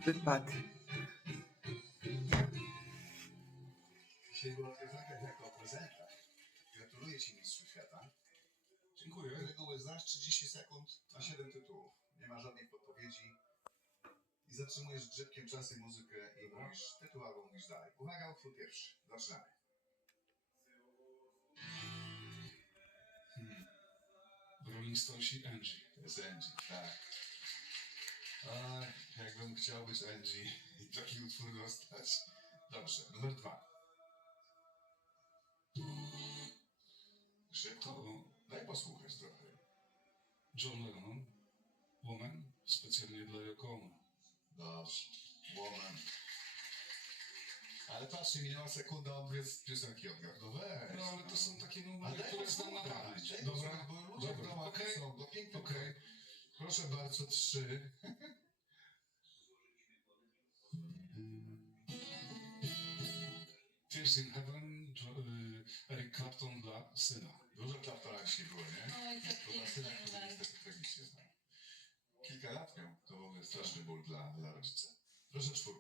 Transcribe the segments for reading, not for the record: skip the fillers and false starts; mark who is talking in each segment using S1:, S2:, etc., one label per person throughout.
S1: wypadł.
S2: Dzisiaj była piosenka jako o prezentach. Gratuluję Ci, Mistrzu Świata.
S3: Dziękuję.
S2: Reguły znasz 30 sekund na 7 tytułów. Nie ma żadnej podpowiedzi. I zatrzymujesz grzybkiem czas i muzykę i mówisz tytuł albo mówisz dalej. Uwaga, utwór pierwszy. Zaczynamy.
S3: Rolling Stonesi Angie.
S2: To jest Angie, tak. Ach, jakbym chciał być Angie i taki utwór dostać. Dobrze, numer 2. Szybko.
S3: To
S2: Daj posłuchać trochę.
S3: John Lennon, Woman, specjalnie dla Yoko Ono.
S2: Dobrze. Woman. Ale patrzcie, minęła sekunda, on dwie piosenki odgadł. No weź.
S3: No ale to są takie
S2: Ale
S3: numery,
S2: daj
S3: które znam na
S2: posłuchać,
S3: pamięć.
S2: daj
S3: Dobra,
S2: posłuchać, bo ludzie w
S3: dobra,
S2: domach
S3: okej.
S2: są, do pięknych.
S3: Okej.
S2: Proszę bardzo, 3.
S3: Tears in Heaven, Eric Clapton dla syna.
S2: Dużo Claptona dzisiaj było, nie?
S4: Oj, to
S2: To na syna,
S4: piękny
S2: który
S4: numer.
S2: niestety tragicznie znał. Kilka lat miał, to w ogóle straszny ból dla rodzica. Proszę 4.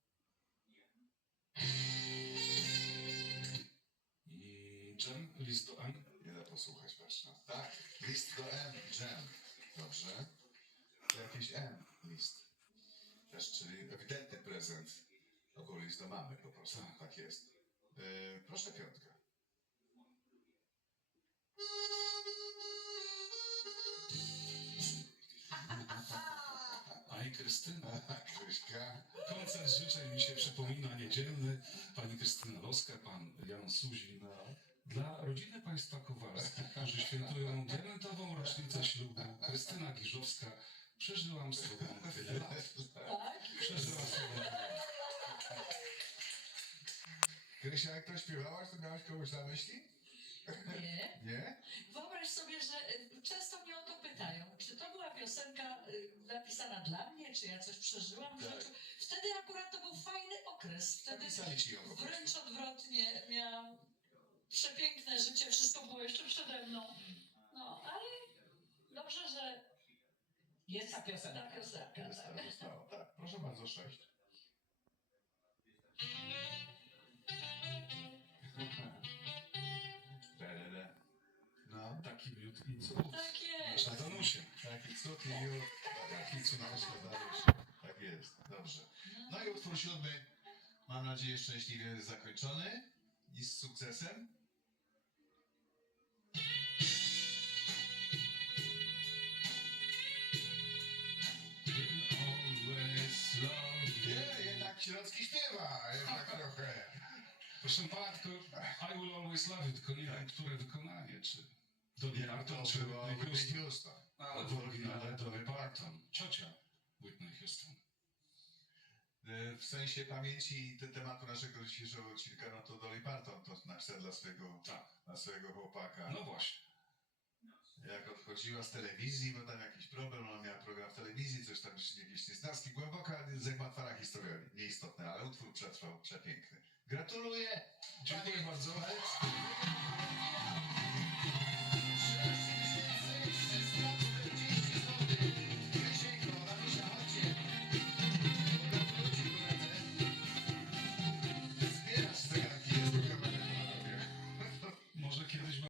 S3: Jam, List do M.
S2: Nie da posłuchać, patrz. No. Tak, list do M, jam. Dobrze. To jakiś M, list. Też, czyli ewidentny prezent. Albo list do mamy po prostu. Tak jest. Proszę 5.
S3: A i Krystyna.
S2: Kryśka.
S3: Koncert życzeń mi się przypomina niedzielny. Pani Krystyna Loska, pan Jan Suzin.
S2: No.
S3: Dla rodziny państwa Kowalskich, którzy świętują diamentową rocznicę ślubu, Krystyna Giżowska, przeżyłam z tobą tyle lat.
S4: Tak?
S3: Przeżyłam z tobą tyle lat.
S2: Krysia, jak to śpiewałaś, to miałaś kogoś na myśli?
S4: Nie.
S2: Nie?
S4: Wyobraź sobie, że często mnie o to pytają, czy to była piosenka napisana dla mnie, czy ja coś przeżyłam w
S2: Tak.
S4: życiu. Wtedy akurat to był fajny okres. Wtedy
S2: Napisali ci ją po prostu.
S4: wręcz odwrotnie miałam przepiękne życie, wszystko było jeszcze przede mną. No, ale dobrze, że jest ta piosenka.
S2: Jest
S4: Tak.
S2: tam zostało. Tak, proszę bardzo, 6. No,
S3: Taki miód i cud.
S4: Tak jest.
S3: Nasza Danusia.
S2: taki cud i miód, taki cud nasza Danusia. Tak jest, dobrze. No i utwór 7, mam nadzieję, szczęśliwie zakończony i z sukcesem.
S3: Always love you.
S2: Nie, jednak Środski śpiewa, jednak trochę.
S3: Proszę pana, tylko I will always love you, tylko nie wiem, które wykonanie, czy Dolly
S2: Nie,
S3: Parton,
S2: to
S3: czy
S2: było
S3: Whitney
S2: Whitney
S3: Houston.
S2: Houston.
S3: Ale w oryginale Dolly Parton, ciocia Whitney Houston.
S2: W sensie pamięci tematu naszego dzisiejszego odcinka, no to Dolly Parton to napisał
S3: Tak,
S2: dla swojego chłopaka.
S3: no właśnie.
S2: Jak odchodziła z telewizji, bo tam jakiś problem, ona miała program w telewizji, coś tam, jakieś niesnaski, głęboka, zagmatwana historia, nieistotna, ale utwór przetrwał, przepiękny. Gratuluję!
S3: Dziękuję bardzo.
S2: Panie-